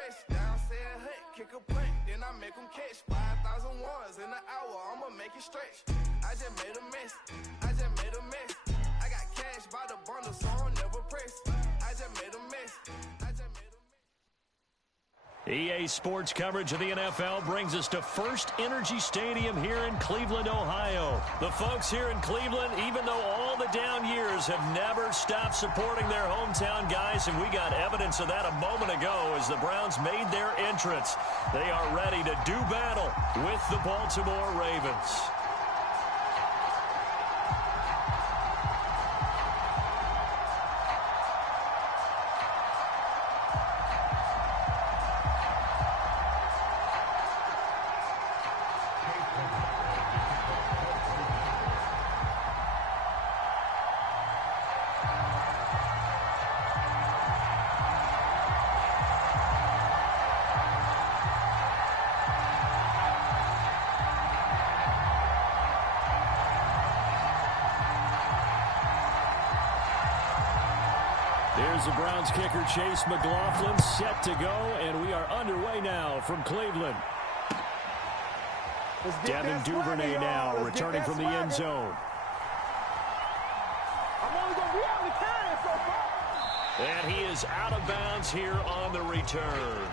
rest. Down said hut, kick a punt, then I make them catch 5,000 ones in an hour. I'ma make it stretch. I just made a mess. I just made a mess. I got cash by the bundle, so I'm never pressed. I just made a mess. I just made a mess. EA Sports coverage of the NFL brings us to First Energy Stadium here in Cleveland, Ohio. The folks here in Cleveland, even though all the down years, have never stopped supporting their hometown guys, and we got evidence of that a moment ago as the Browns made their entrance. They are ready to do battle with the Baltimore Ravens. Here's the Browns kicker, Chase McLaughlin, set to go, and we are underway now from Cleveland. Devin Duvernay now returning from the end zone. And he is out of bounds here on the return.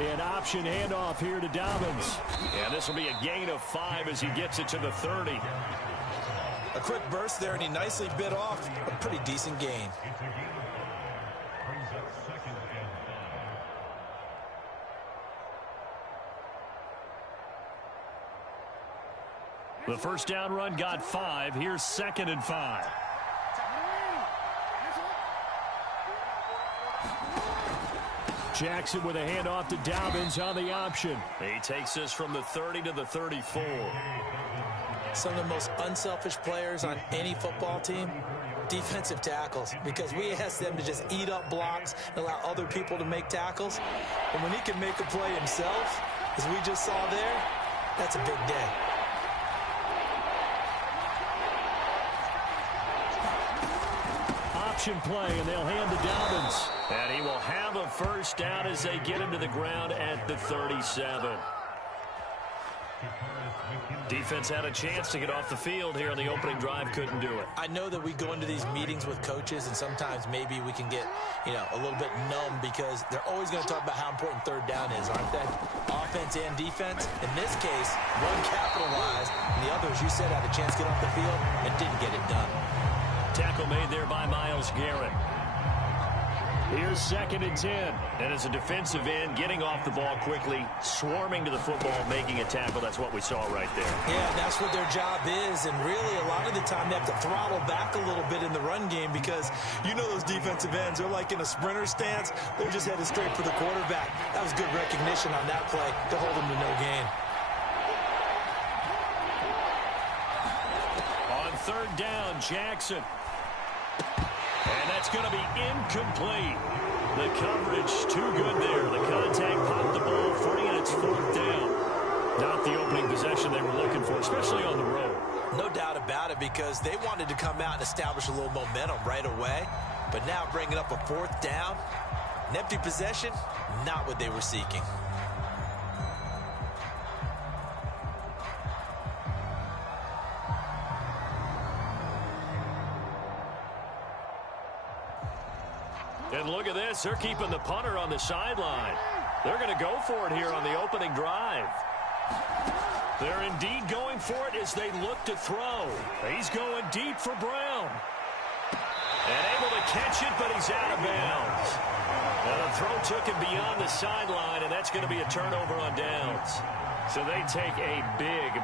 An option handoff here to Dobbins. And this will be a gain of 5 as he gets it to the 30. A quick burst there, and he nicely bit off a pretty decent gain. The first down run got 5. Here's 2nd and 5. Jackson with a handoff to Dobbins on the option. He takes this from the 30 to the 34. Some of the most unselfish players on any football team, defensive tackles, because we ask them to just eat up blocks and allow other people to make tackles. And when he can make a play himself, as we just saw there, that's a big day. Option play, and they'll hand to Dobbins. And he will have a first down as they get him to the ground at the 37. Defense had a chance to get off the field here on the opening drive, couldn't do it. I know that we go into these meetings with coaches, and sometimes maybe we can get, a little bit numb because they're always going to talk about how important third down is, aren't they? Offense and defense. In this case, one capitalized, and the others, you said, had a chance to get off the field and didn't get it done. Tackle made there by Myles Garrett. Here's 2nd and 10. And as a defensive end, getting off the ball quickly, swarming to the football, making a tackle. That's what we saw right there. Yeah, and that's what their job is. And really, a lot of the time, they have to throttle back a little bit in the run game because those defensive ends, they're like in a sprinter stance. They're just headed straight for the quarterback. That was good recognition on that play to hold them to no gain. On 3rd down, Jackson. And that's going to be incomplete. The coverage too good there. The contact popped the ball free, and it's 4th down. Not the opening possession they were looking for, especially on the road. No doubt about it, because they wanted to come out and establish a little momentum right away. But now bringing up a 4th down, an empty possession, not what they were seeking. And look at this. They're keeping the punter on the sideline. They're going to go for it here on the opening drive. They're indeed going for it as they look to throw. He's going deep for Brown. And able to catch it, but he's out of bounds. Now the throw took him beyond the sideline, and that's going to be a turnover on downs. So they take a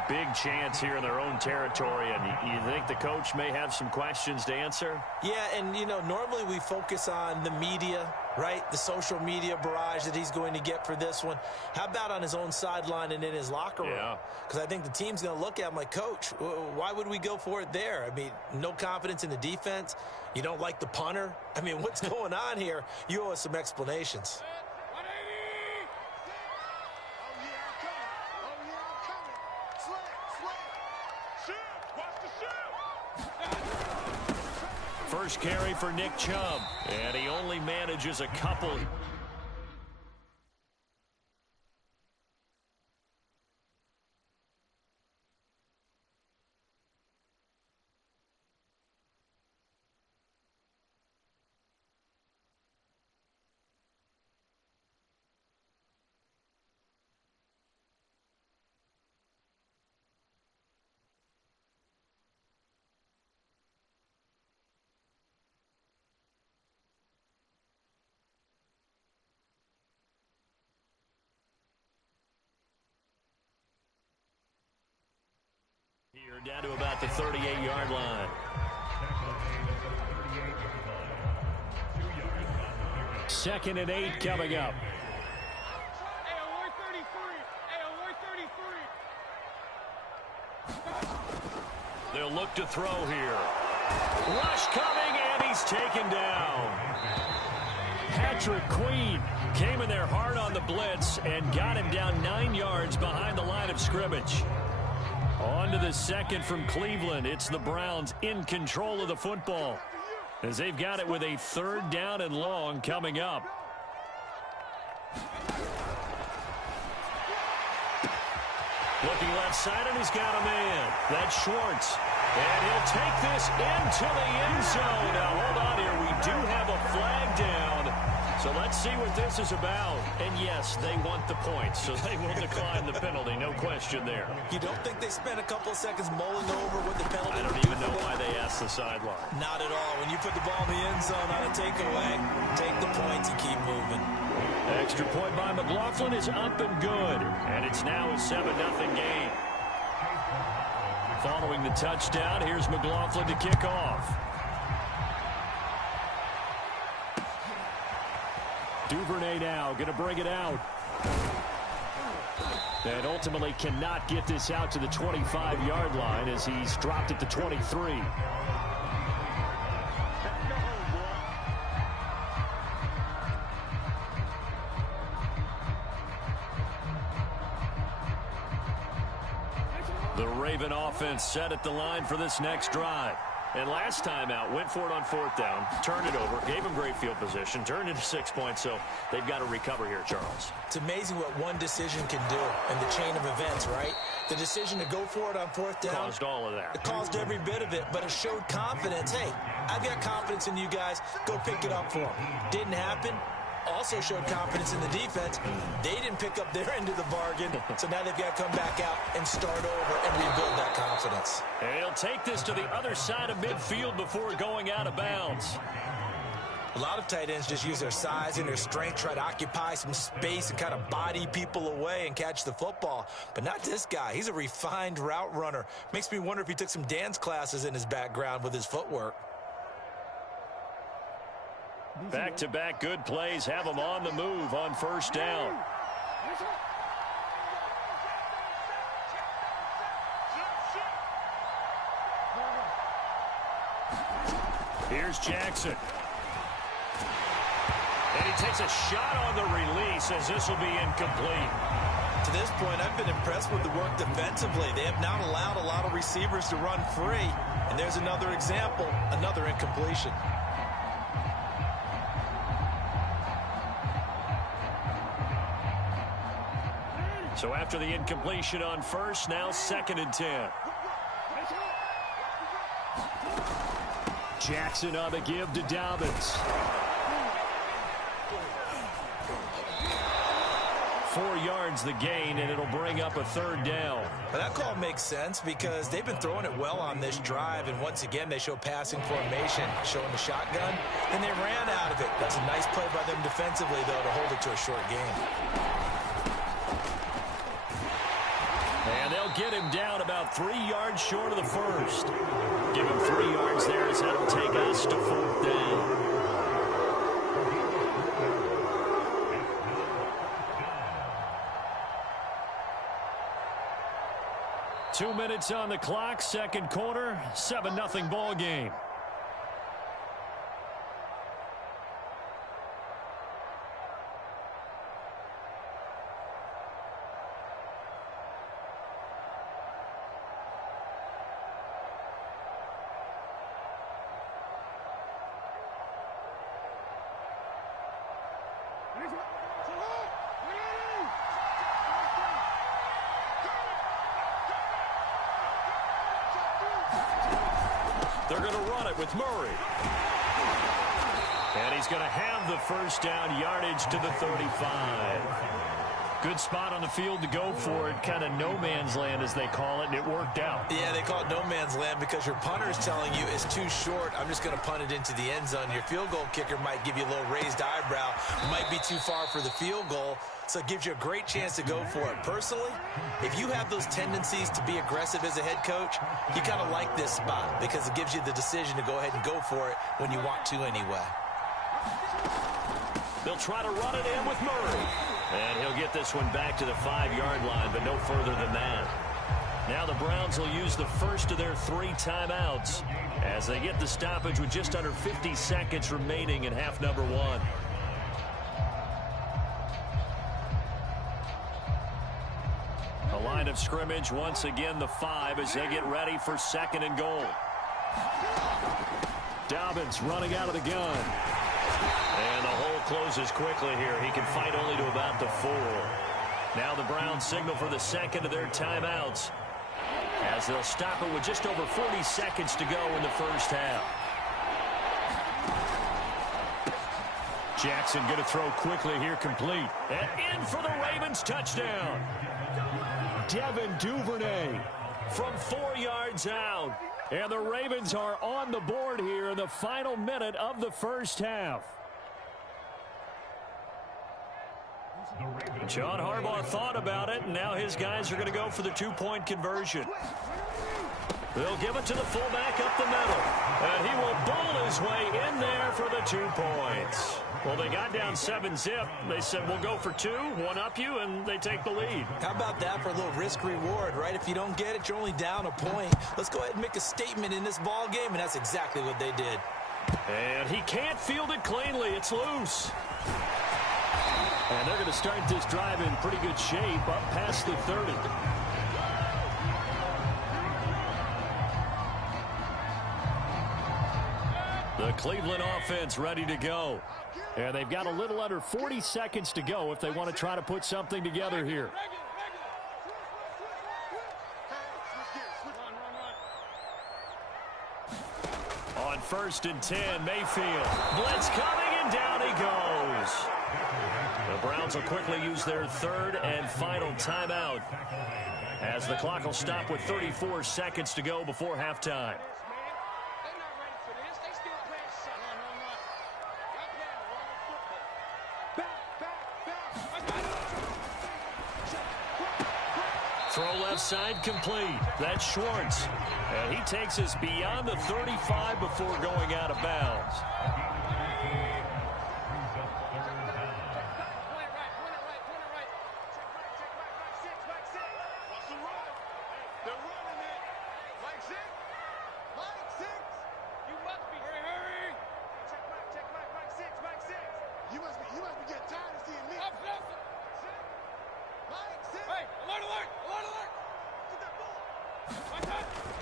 big chance here in their own territory, and you think the coach may have some questions to answer? Yeah, and, you know, normally we focus on the media, right? The social media barrage that he's going to get for this one. How about on his own sideline and in his locker room? Yeah. Because I think the team's going to look at him like, Coach, why would we go for it there? I mean, no confidence in the defense. You don't like the punter? I mean, what's going on here? You owe us some explanations. First carry for Nick Chubb, and he only manages a couple. Here down to about the 38-yard line. Second and 8 coming up. They'll look to throw here. Rush coming, and he's taken down. Patrick Queen came in there hard on the blitz and got him down 9 yards behind the line of scrimmage. On to the second from Cleveland. It's the Browns in control of the football as they've got it with a 3rd down and long coming up. Looking left side, and he's got a man. That's Schwartz. And he'll take this into the end zone. Now, hold on here. We do have a flag down. So let's see what this is about. And, yes, they want the points, so they will decline the penalty. No question there. You don't think they spent a couple of seconds mulling over what the penalty? I don't even know why they asked the sideline. Not at all. When you put the ball in the end zone on a takeaway, take the points and keep moving. Extra point by McLaughlin is up and good. And it's now a 7-0 game. Following the touchdown, here's McLaughlin to kick off. Duvernay now going to bring it out. And ultimately cannot get this out to the 25-yard line as he's dropped at the 23. The Raven offense set at the line for this next drive. And last time out, went for it on 4th down, turned it over, gave them great field position, turned into 6 points, so they've got to recover here, Charles. It's amazing what one decision can do in the chain of events, right? The decision to go for it on 4th down. Caused all of that. It caused every bit of it, but it showed confidence. Hey, I've got confidence in you guys. Go pick it up for them. Didn't happen. Also showed confidence in the defense. They didn't pick up their end of the bargain, so now they've got to come back out and start over and rebuild that confidence. And he'll take this to the other side of midfield before going out of bounds. A lot of tight ends just use their size and their strength, try to occupy some space and kind of body people away and catch the football. But not this guy. He's a refined route runner. Makes me wonder if he took some dance classes in his background with his footwork. Back-to-back good plays have them on the move on 1st down. Here's Jackson. And he takes a shot on the release as this will be incomplete. To this point, I've been impressed with the work defensively. They have not allowed a lot of receivers to run free. And there's another example, another incompletion. So after the incompletion on 1st, now 2nd and 10. Jackson on the give to Dobbins. 4 yards the gain, and it'll bring up a 3rd down. Well, that call makes sense because they've been throwing it well on this drive, and once again they show passing formation, showing the shotgun, and they ran out of it. That's a nice play by them defensively, though, to hold it to a short gain. And they'll get him down about 3 yards short of the first. Give him 3 yards there as that'll take us to 4th down. 2 minutes on the clock, second quarter, 7-0 ball game. They're going to run it with Murray. And he's going to have the first down, yardage to the 35. Good spot on the field to go for it. Kind of no man's land, as they call it, and it worked out. Yeah, they call it no man's land because your punter is telling you it's too short. I'm just going to punt it into the end zone. Your field goal kicker might give you a little raised eyebrow. It might be too far for the field goal, so it gives you a great chance to go for it. Personally, if you have those tendencies to be aggressive as a head coach, you kind of like this spot because it gives you the decision to go ahead and go for it when you want to anyway. They'll try to run it in with Murray. And he'll get this one back to the 5-yard line, but no further than that. Now the Browns will use the first of their 3 timeouts as they get the stoppage with just under 50 seconds remaining in half number 1. The line of scrimmage, once again, the 5 as they get ready for 2nd and goal. Dobbins running out of the gun. And the hole closes quickly here. He can fight only to about the 4. Now the Browns signal for the second of their timeouts as they'll stop it with just over 40 seconds to go in the first half. Jackson going to throw quickly here, complete. And in for the Ravens touchdown. Devin Duvernay from 4 yards out. And the Ravens are on the board here in the final minute of the first half. John Harbaugh thought about it, and now his guys are going to go for the 2-point conversion. They'll give it to the fullback up the middle, and he will bowl his way in there for the 2 points. Well, they got down 7-zip. They said, we'll go for 2, one up you, and they take the lead. How about that for a little risk-reward, right? If you don't get it, you're only down a point. Let's go ahead and make a statement in this ball game, and that's exactly what they did. And he can't field it cleanly. It's loose. And they're going to start this drive in pretty good shape up past the 30. The Cleveland offense ready to go. And they've got a little under 40 seconds to go if they want to try to put something together here. On 1st and 10, Mayfield. Blitz coming, and down he goes. The Browns will quickly use their 3rd and final timeout as the clock will stop with 34 seconds to go before halftime. Throw left side complete. That's Schwartz. And he takes us beyond the 35 before going out of bounds.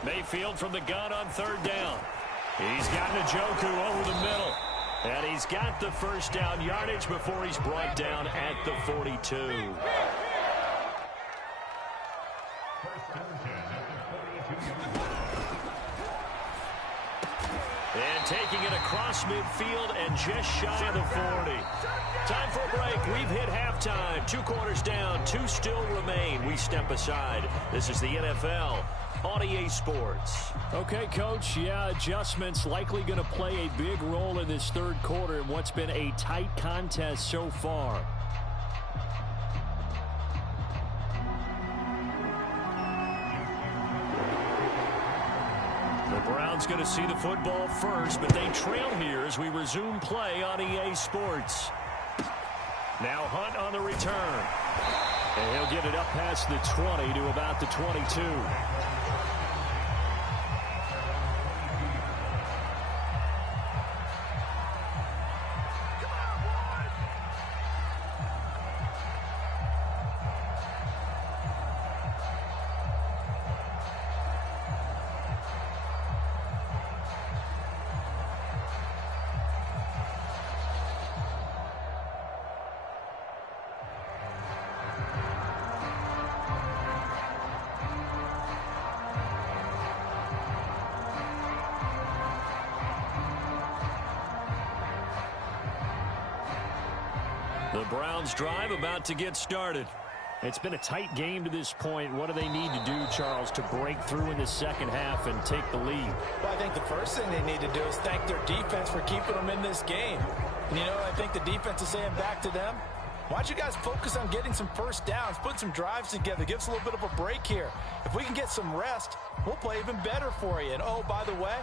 Mayfield from the gun on 3rd down. He's got Njoku over the middle. And he's got the first down yardage before he's brought down at the 42. And taking it across midfield and just shy of the 40. Time for a break. We've hit halftime. 2 quarters down. 2 still remain. We step aside. This is the NFL on EA Sports. Okay, Coach. Yeah, adjustments likely going to play a big role in this third quarter in what's been a tight contest so far. The Browns going to see the football first, but they trail here as we resume play on EA Sports. Now Hunt on the return. And he'll get it up past the 20 to about the 22. The Browns drive about to get started. It's been a tight game to this point. What do they need to do, Charles, to break through in the second half and take the lead? Well, I think the first thing they need to do is thank their defense for keeping them in this game. And, you know, I think the defense is saying back to them, why don't you guys focus on getting some first downs, put some drives together, give us a little bit of a break here. If we can get some rest, we'll play even better for you. And, oh, by the way,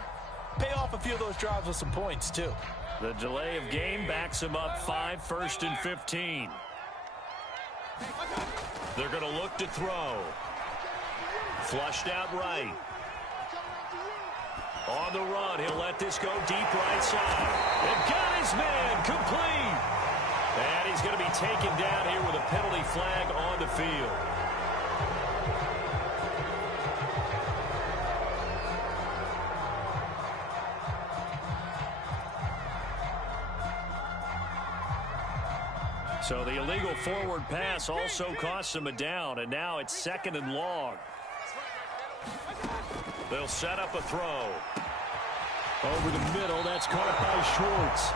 pay off a few of those drives with some points, too. The delay of game backs them up 5, 1st and 15. They're going to look to throw. Flushed out right. On the run, he'll let this go deep right side. And got his man complete. And he's going to be taken down here with a penalty flag on the field. So the illegal forward pass also costs them a down, and now it's 2nd and long. They'll set up a throw. Over the middle, that's caught by Schwartz.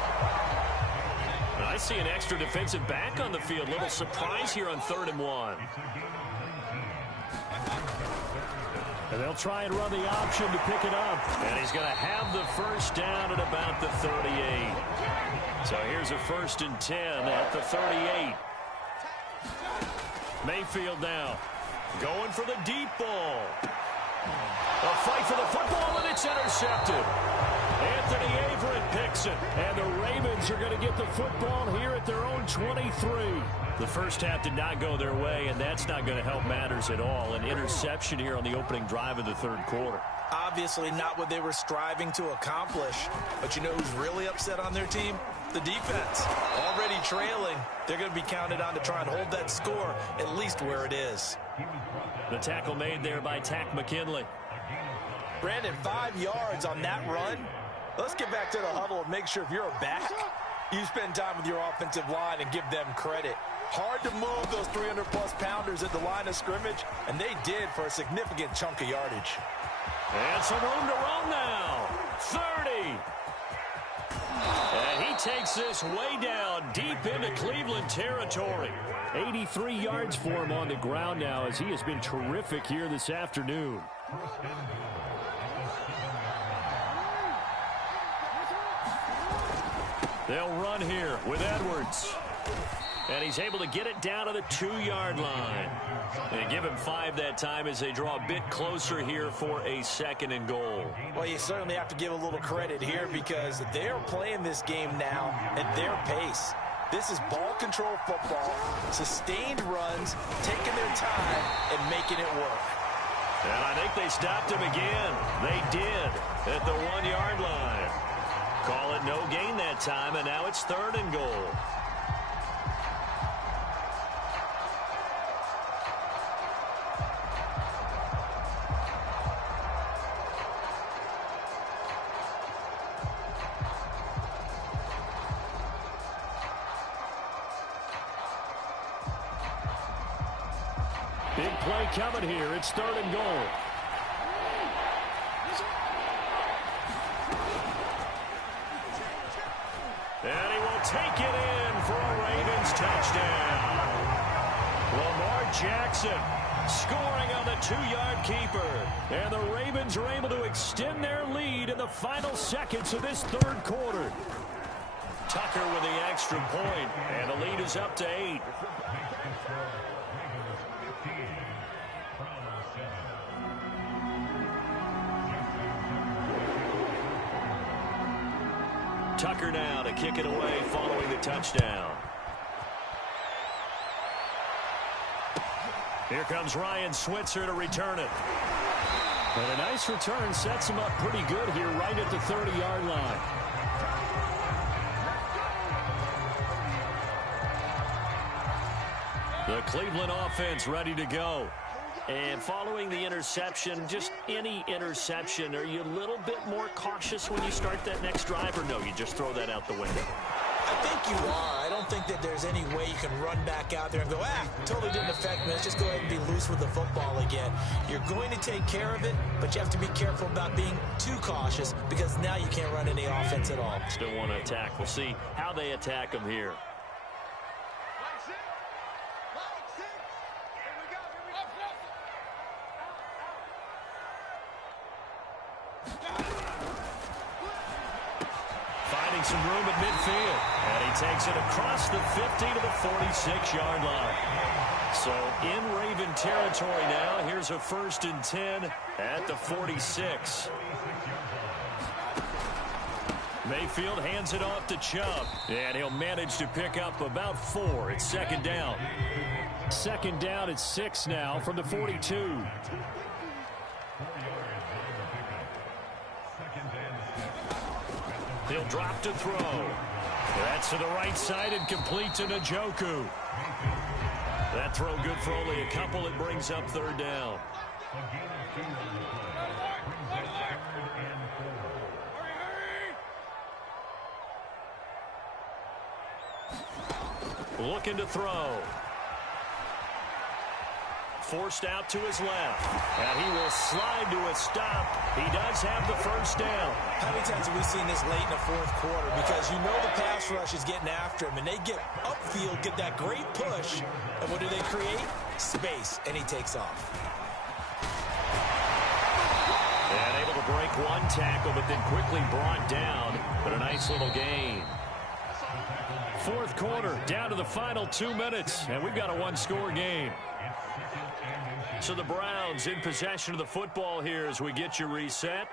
And I see an extra defensive back on the field. Little surprise here on 3rd and 1. And they'll try and run the option to pick it up. And he's going to have the first down at about the 38. So here's a 1st and 10 at the 38. Mayfield now going for the deep ball. A fight for the football, and it's intercepted. Anthony Averett picks it. And the Ravens are going to get the football here at their own 23. The first half did not go their way, and that's not going to help matters at all. An interception here on the opening drive of the third quarter. Obviously not what they were striving to accomplish. But you know who's really upset on their team? The defense. Already trailing. They're going to be counted on to try and hold that score at least where it is. The tackle made there by Takk McKinley. Brandon, 5 yards on that run. Let's get back to the huddle and make sure if you're a back, you spend time with your offensive line and give them credit. Hard to move those 300-plus pounders at the line of scrimmage, and they did for a significant chunk of yardage. And some room to run now. 30. And he takes this way down deep into Cleveland territory. 83 yards for him on the ground now as he has been terrific here this afternoon. They'll run here with Edwards. And he's able to get it down to the 2-yard line. And give him 5 that time as they draw a bit closer here for a 2nd and goal. Well, you certainly have to give a little credit here because they're playing this game now at their pace. This is ball control football, sustained runs, taking their time and making it work. And I think they stopped him again. They did at the 1-yard line. Call it no gain that time, and now it's 3rd and goal. Big play coming here. It's 3rd and goal. take it in for a Ravens touchdown. Lamar Jackson scoring on the 2-yard keeper. And the Ravens are able to extend their lead in the final seconds of this third quarter. Tucker with the extra point, and the lead is up to 8. Tucker now to kick it away following the touchdown. Here comes Ryan Switzer to return it. And a nice return sets him up pretty good here right at the 30-yard line. The Cleveland offense ready to go. And following the interception, just any interception, are you a little bit more cautious when you start that next drive, or no, you just throw that out the window? I think you are. I don't think that there's any way you can run back out there and go, totally didn't affect me. Let's just go ahead and be loose with the football again. You're going to take care of it, but you have to be careful about being too cautious because now you can't run any offense at all. Still want to attack. We'll see how they attack them here. Some room at midfield, and he takes it across the 50 to the 46-yard line. So in Raven territory now. Here's a 1st and 10 at the 46. Mayfield hands it off to Chubb, and he'll manage to pick up about 4. It's 2nd down. 2nd down at 6 now from the 42. He'll drop to throw. That's to the right side and complete to Njoku. That throw good for only a couple. It brings up 3rd down. Looking to throw. Forced out to his left. And he will slide to a stop. He does have the 1st down. How many times have we seen this late in the 4th quarter? Because you know the pass rush is getting after him, and they get upfield, get that great push, and what do they create? Space, and he takes off. And able to break one tackle, but then quickly brought down. But a nice little gain. 4th quarter, down to the final 2 minutes, and we've got a 1-score game. So the Browns in possession of the football here as we get you reset.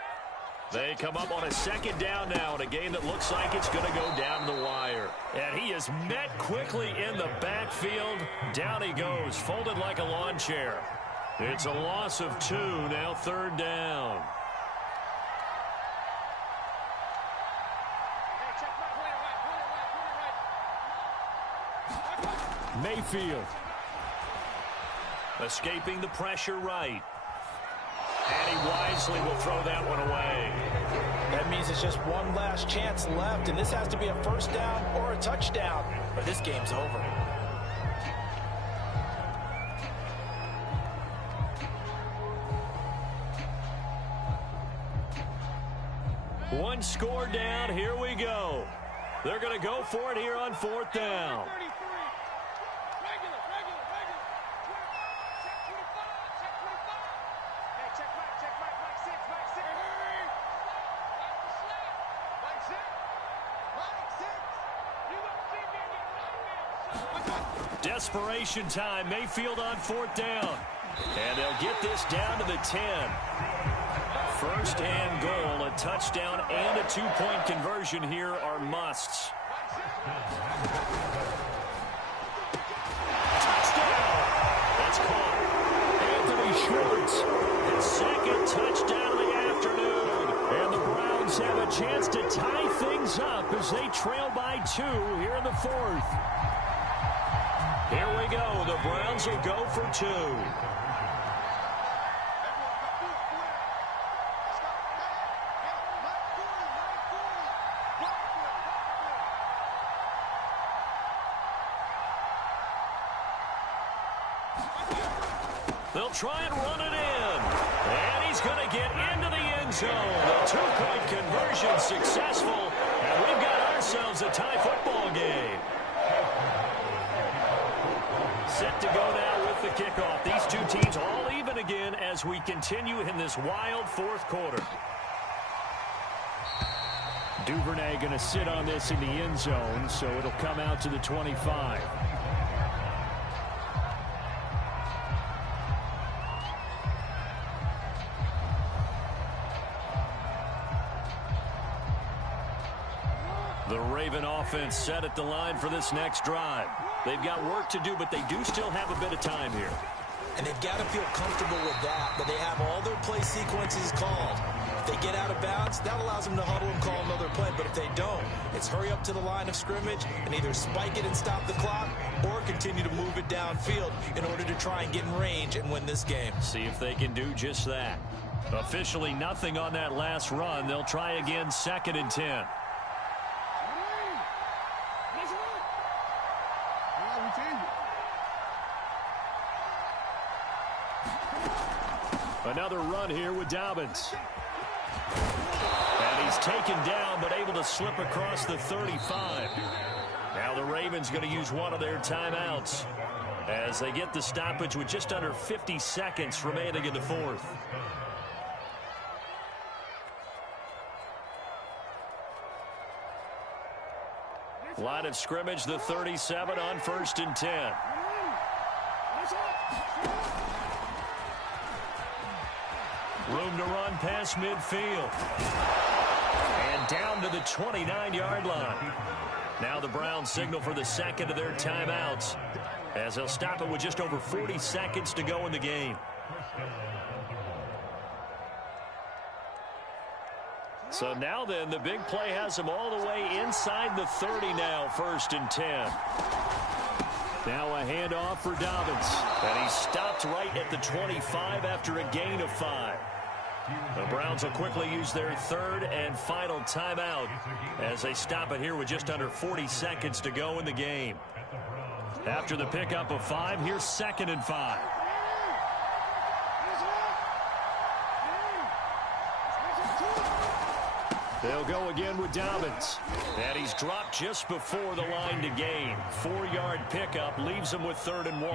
They come up on a 2nd down now in a game that looks like it's going to go down the wire. And he is met quickly in the backfield. Down he goes, folded like a lawn chair. It's a loss of 2, now 3rd down. Mayfield. Escaping the pressure right. And he wisely will throw that one away. That means it's just one last chance left, and this has to be a 1st down or a touchdown, or this game's over. One score down. Here we go. They're going to go for it here on 4th down. Desperation time. Mayfield on 4th down. And they'll get this down to the 10. 1st and goal. A touchdown and a 2-point conversion here are musts. Touchdown! That's caught. Anthony Schwartz. His 2nd touchdown of the afternoon. And the Browns have a chance to tie things up as they trail by 2 here in the 4th. Here we go. The Browns will go for 2. They'll try and run it in. And he's going to get into the end zone. The 2-point conversion successful. And we've got our ourselves a tie football game. Set to go now with the kickoff. These two teams all even again as we continue in this wild fourth quarter. Duvernay going to sit on this in the end zone, so it'll come out to the 25. The Raven offense set at the line for this next drive. They've got work to do, but they do still have a bit of time here. And they've got to feel comfortable with that they have all their play sequences called. If they get out of bounds, that allows them to huddle and call another play. But if they don't, it's hurry up to the line of scrimmage and either spike it and stop the clock or continue to move it downfield in order to try and get in range and win this game. See if they can do just that. Officially nothing on that last run. They'll try again 2nd and 10. Another run here with Dobbins. And he's taken down, but able to slip across the 35. Now the Ravens going to use one of their timeouts as they get the stoppage with just under 50 seconds remaining in the fourth. Line of scrimmage, the 37 on 1st and 10. Room to run past midfield. And down to the 29-yard line. Now the Browns signal for the second of their timeouts as they'll stop it with just over 40 seconds to go in the game. So now then, the big play has them all the way inside the 30 now, 1st and 10. Now a handoff for Dobbins. And he stopped right at the 25 after a gain of 5. The Browns will quickly use their 3rd and final timeout as they stop it here with just under 40 seconds to go in the game. After the pickup of 5, here's 2nd and 5. They'll go again with Dobbins. And he's dropped just before the line to gain. 4-yard pickup leaves him with 3rd and 1.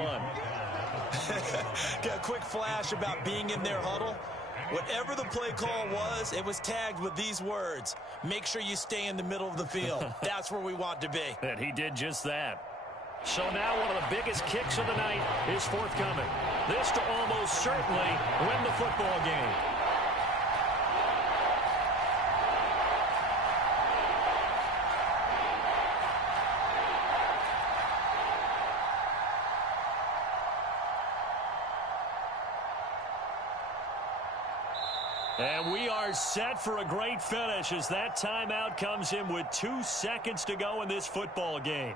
Got a quick flash about being in their huddle. Whatever the play call was, it was tagged with these words: make sure you stay in the middle of the field. That's where we want to be. And he did just that. So now one of the biggest kicks of the night is forthcoming. This to almost certainly win the football game. And we are set for a great finish as that timeout comes in with 2 seconds to go in this football game.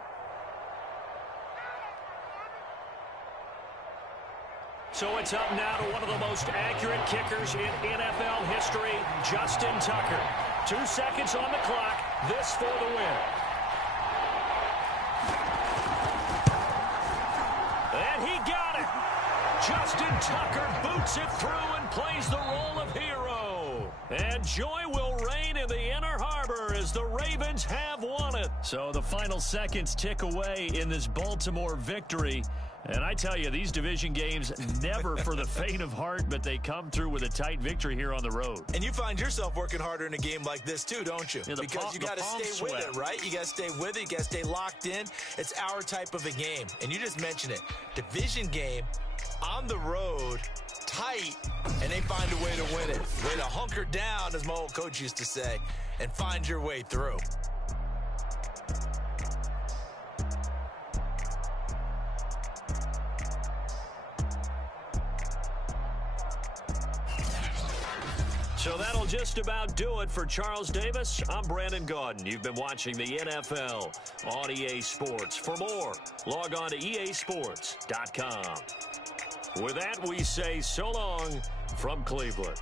So it's up now to one of the most accurate kickers in NFL history, Justin Tucker. 2 seconds on the clock. This for the win. And he got it. Justin Tucker boots it through and plays the role of hero. And joy will reign in the Inner Harbor as the Ravens have won it. So the final seconds tick away in this Baltimore victory. And I tell you, these division games never for the faint of heart, but they come through with a tight victory here on the road. And you find yourself working harder in a game like this too, don't you? Yeah, because you got to stay with it, right? You got to stay with it. You got to stay locked in. It's our type of a game. And you just mentioned it. Division game on the road, tight, and they find a way to win it. Way to hunker down, as my old coach used to say, and find your way through. So that'll just about do it for Charles Davis. I'm Brandon Gaudin. You've been watching the NFL on EA Sports. For more, log on to easports.com. With that, we say so long from Cleveland.